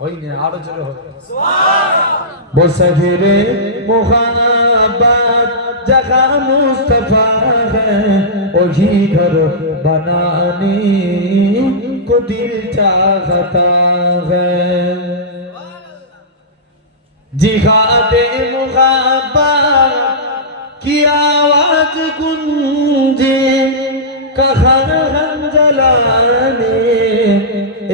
হয়নি, আরো জোরে হবে সুবহানাল্লাহ। বসফিরে মুহাব্বত जगह मुस्तफा है वही घर बनाने को दिल चाहता है। जिहादे मुहब्बत की आवाज गूंजे कहर जलाने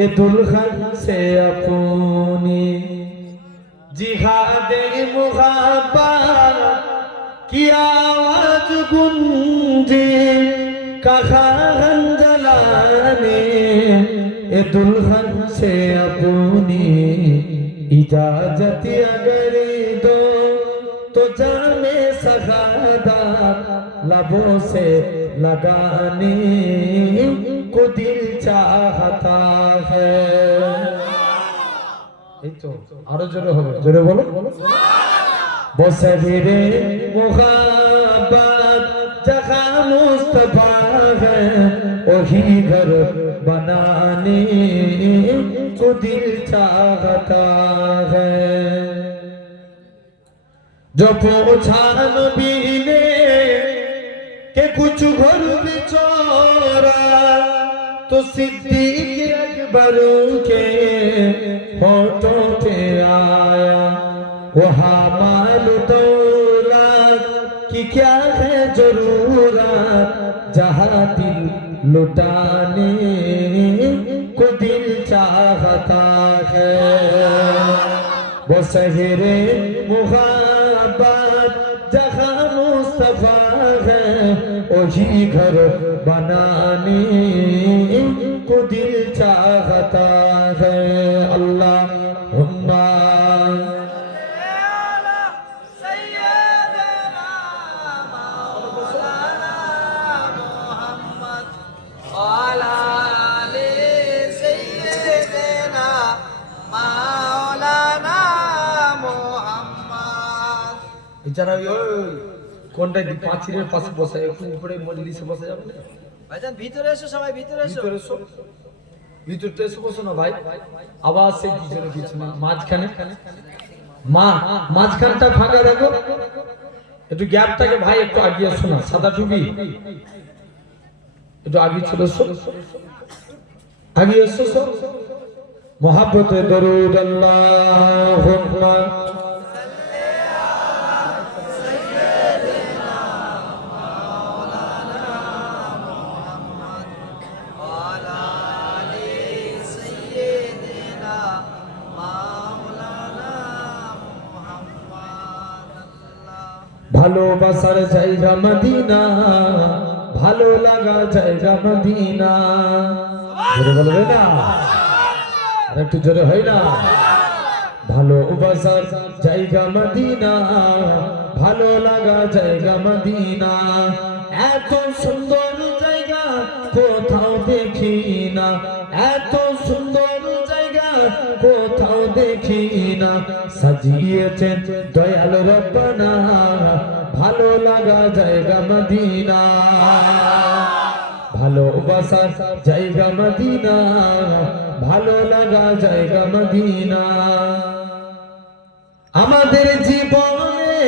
ए दुल्हन से अपनी। जिहादे मुहब्बत की आवाज गूंजे कहर जलाने ए दुल्हन से अपनी। इजाजत अगर दो तो जामे सगादा लबों से लगाने को दिल चाहता है। এই তো আরো জোরে হবে, জোরে বলো বসফিরে মুহাব্বত जगह मुस्तफा है वही घर बनाने को दिल चाहता है। जो पूछा नबी ने के कुछ घर बिचौरा तो सिद्दीक अकबर के होठों पे आया। वहाँ माल दौलत की क्या है जरूरत जहाँ दिल लुटाने को दिल चाहता है। वो शहरे मुहब्बत जहाँ मुस्तफा है वही घर बनाने को दिल चाहता है। अल्लाहुम्मा যারা ওই কোনটা পাঁচিরের পাশে বসে একটু উপরে মজলিসে বসে যাবে না ভাইজান। ভিতরে এসো সবাই, ভিতরে এসো, ভিতরে এসো, ভিতরতে এসো, বসো না ভাই। আওয়াজ সে পিছনে কিছু না, মাঝখানে মাঝখানটা ফাঁকা রাখো, একটু গ্যাপটাকে ভাই একটু আগিয়ে এসো না। সাদা টুপি একটু আগে চলে এসো, আগিয়ে এসো সব। মোহাব্বতে দরুদ আল্লাহুম্মা ভালোবাসার জায়গা মদিনা, ভালো লাগা জায়গা মদিনা। জোরে বলবে না, আর একটু জোরে হয় না। ভালোবাসার জায়গা মদিনা, ভালো লাগা জায়গা মদিনা। এত সুন্দর জায়গা কোথাও দেখি না, এত সুন্দর জায়গা কোথাও দেখি না। সাজিয়েছেন দয়াল রব্বানা ভালো লাগা জায়গা মদিনা। ভালোবাসার জায়গা মদিনা, ভালো লাগা জায়গা মদিনা। আমাদের জীবনে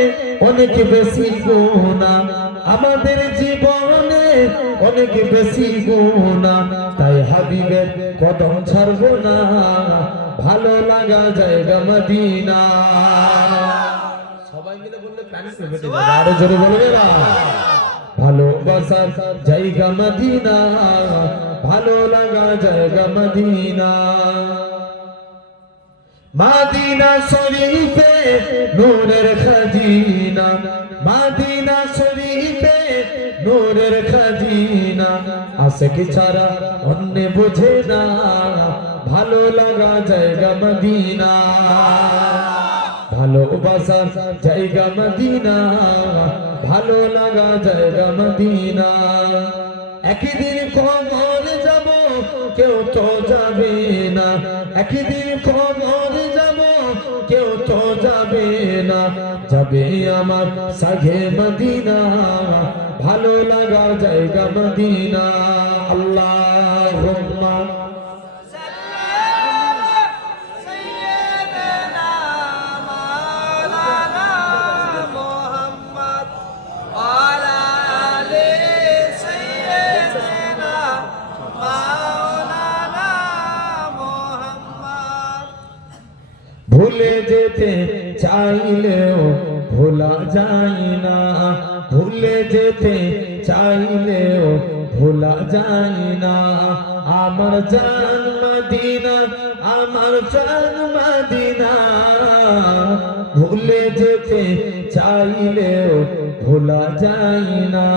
অনেক বেশি গুনাহ, আমাদের জীবনে অনেক বেশি গুনাহ, তাই হাবিবের কদম ছাড়বো না, ভালো লাগা জায়গা মদিনা। সবাই মিলে বললে প্যানিক হয়ে যাবে, আরো জোরে বলবে না। ভালোবাসার জায়গা মদিনা, ভালো লাগা জায়গা মদিনা। মদিনা শরীফে নূরের খাজিনা, মদিনা শরীফে নূরের খাজিনা। আশিক ছাড়া অন্য বোঝে না, ভালো লাগা জায়গা মদিনা। ভালোবাসার জায়গা মদিনা, ভালো লাগা জায়গা মদিনা। একদিন কবর যাব কেউ তো যাবে না, একদিন কবর যাব কেউ তো যাবে না। যাবে আমার সাগে মদিনা, ভালো লাগা জায়গা মদিনা। আল্লাহুম্মা ভুলে যেতে চাইলেও ভোলা যায় না, ভুলে যেতে চাইলেও ভোলা যায় না। আমার জান মদিনা, আমার জান মদিনা, ভুলে যেতে চাইলেও ভোলা যায় না।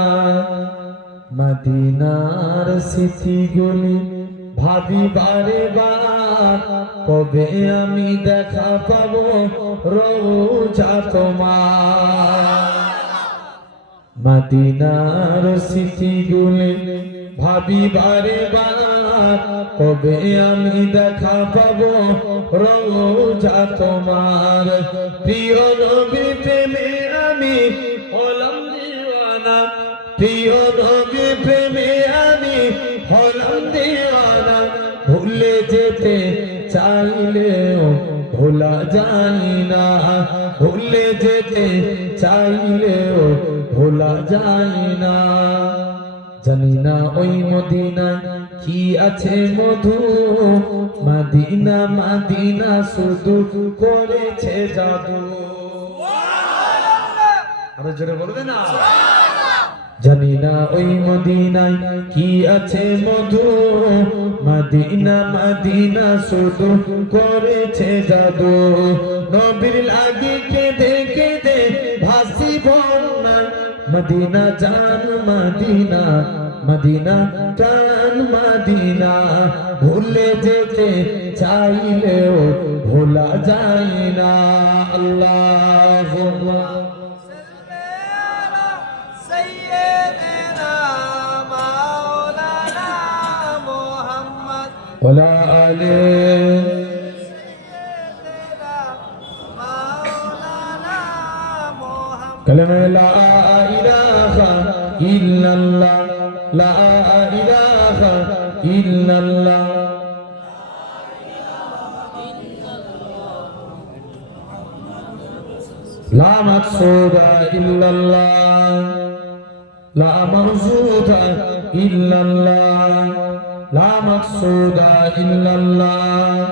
মদিনার স্মৃতিগুলি ভাবি বারে বার, কবে আমি দেখা পাবো রোজা তোমার। মদিনার স্মৃতিগুলি ভাবি বারে বার, কবে আমি দেখা পাবো রোজা তোমার। প্রিয় নবী প্রেমে আমি হলাম দিওয়ানা, প্রিয় নবী প্রেমে আমি হলাম দিওয়ানা। ভুলে যেতে চাইলেও ভোলা যায় না, ভুলে যেতে চাইলেও ভোলা যায় না। জানি না ওই মদিনায় কি আছে মধু, মদিনা মদিনা শুধু করেছে জাদু। আরো জোরে বলবে না? জানি না ওই মদিনায় কি আছে মধু, মদিনা মদিনা শুধু করেছে জাদু। নবীর লাগি কেঁদে কেঁদে ভাসি বন্যায়, মদিনা জান মদিনা, মদিনা জান মদিনা। ভুলে যেতে চাইলেও ভোলা যায় না। আল্লাহুম্মা ওয়ালা আলে কালেমা লা ইলাহা ইল্লাল্লাহ, লা ইলাহা ইল্লাল্লাহ। লা মাকসুদা ইল্লাল্লাহ, লা মাকসুদা ইল্লাল্লাহ, লা মাকসুদা ইল্লাল্লাহ,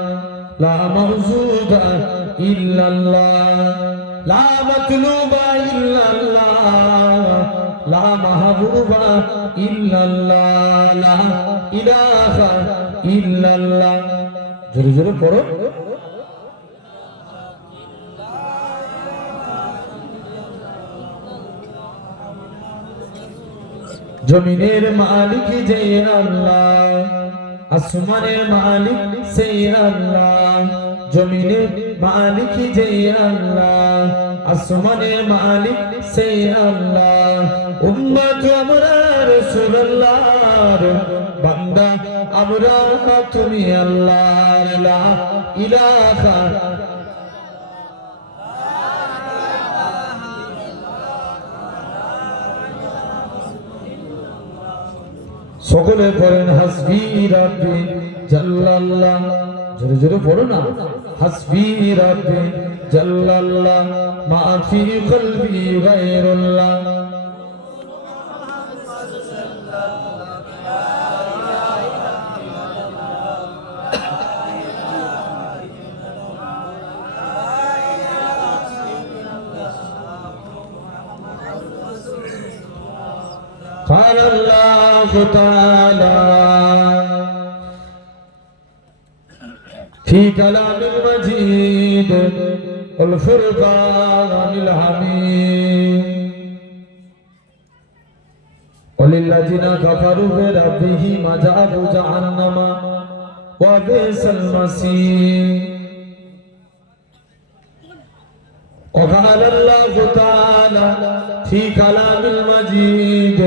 লা মাকসুদা ইল্লাল্লাহ, লা মাতলুবা ইল্লাল্লাহ, লা মাহবুবা ইল্লাল্লাহ, লা ইলাহা ইল্লাল্লাহ। জোরে জোরে পড়ো। জমিনের মালিক যে আল্লাহ, আসমানের মালিক সেই আল্লাহ। জমিনের মালিক যে আল্লাহ, আসমানের মালিক সেই আল্লাহ। উম্মত আমরা রাসূলুল্লাহর বান্দা, আমরা তুমি আল্লাহর। লা ইলাহা সকলে পড়েন হাসবি রাব্বি জাল্লাল্লাহ। জোরে জোরে পড়ো না। হাসবি রাব্বি জাল্লাল্লাহ, মা ফি কলবি গায়রুল্লাহ। قال الله تعالى في كلام المجيد والفرقان الحميد، وللذين كفروا بربهم عذاب جهنم وبئس المصير. وقال الله تعالى في كلام المجيد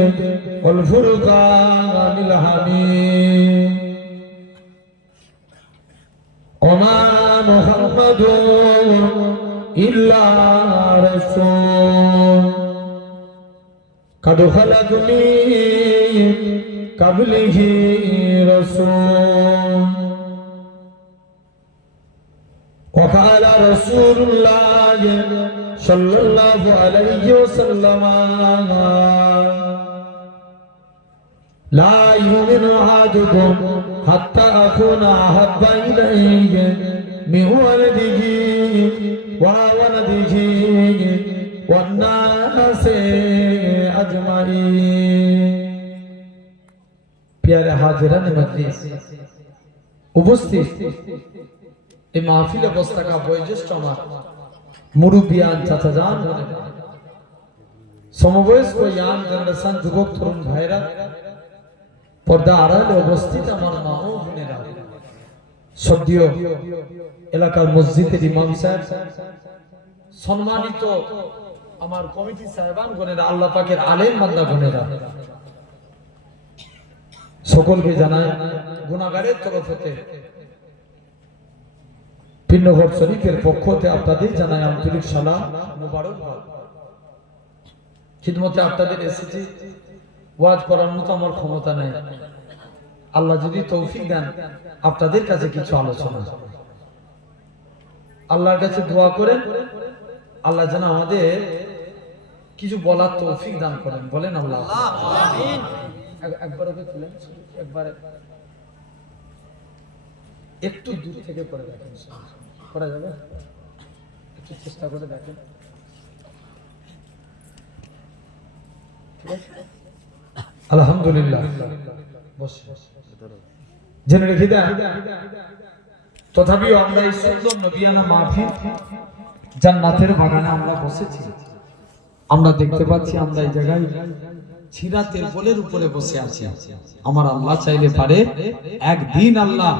والفرقان الحميد، وما محمد إلا رسول قد خلت من قبله رسول. وقال رسول الله صلى الله عليه وسلم لا يؤمن أحدكم حتى أكون أحب إليه من والده وولده والناس أجمعين प्यारे हाजिरान मजलिस उपस्थित এই মাহফিলে বসে থাকা বয়োজ্যেষ্ঠ আমার মুরব্বিয়ান চাচাজান সমবয়স্ক ইয়াং জেনারেশন যুবক তরুণ ভাইরা পর্দা আড়ালে অবস্থিত আমার মা ও বোনেরা সদ্য এলাকার মসজিদের ইমাম সাহেব সম্মানিত আমার কমিটি সাহেবান গণেরা আল্লাহ পাকের আলেম বান্দা গণেরা সকলকে জানাই গুনাহগারের তরফ হতে পিন্নঘর শরীফের পক্ষ থেকে আপনাদের জানাই আন্তরিক সালাম মুবারকবাদ। খিদমতে আপনাদের এসেছি, ওয়াজ করার মতো আমার ক্ষমতা নেই, আল্লাহ যদি তৌফিক দেন আপনাদের কাছে কিছু আলোচনা, আল্লাহর কাছে দোয়া করেন আল্লাহ যেন আমাদের কিছু বলার তৌফিক দান করেন। বলেন আল্লাহ আমিন। একবার ওকে তুলেন, একবার একটু দূর থেকে করে দেখেন, করা যাবে? একটু চেষ্টা করে দেখেন। আলহামদুলিল্লাহ। জেনে রেখে দেন, তথাপিও আমরা এই সুন্দর নবিয়ানা মাহফিল জান্নাতের বাগানে আমরা বসেছি, আমরা দেখতে পাচ্ছি আমরা এই জায়গায় ছিরা তেরপলের উপরে বসে আছি। আমার আল্লাহ চাইলে পারে একদিন আল্লাহ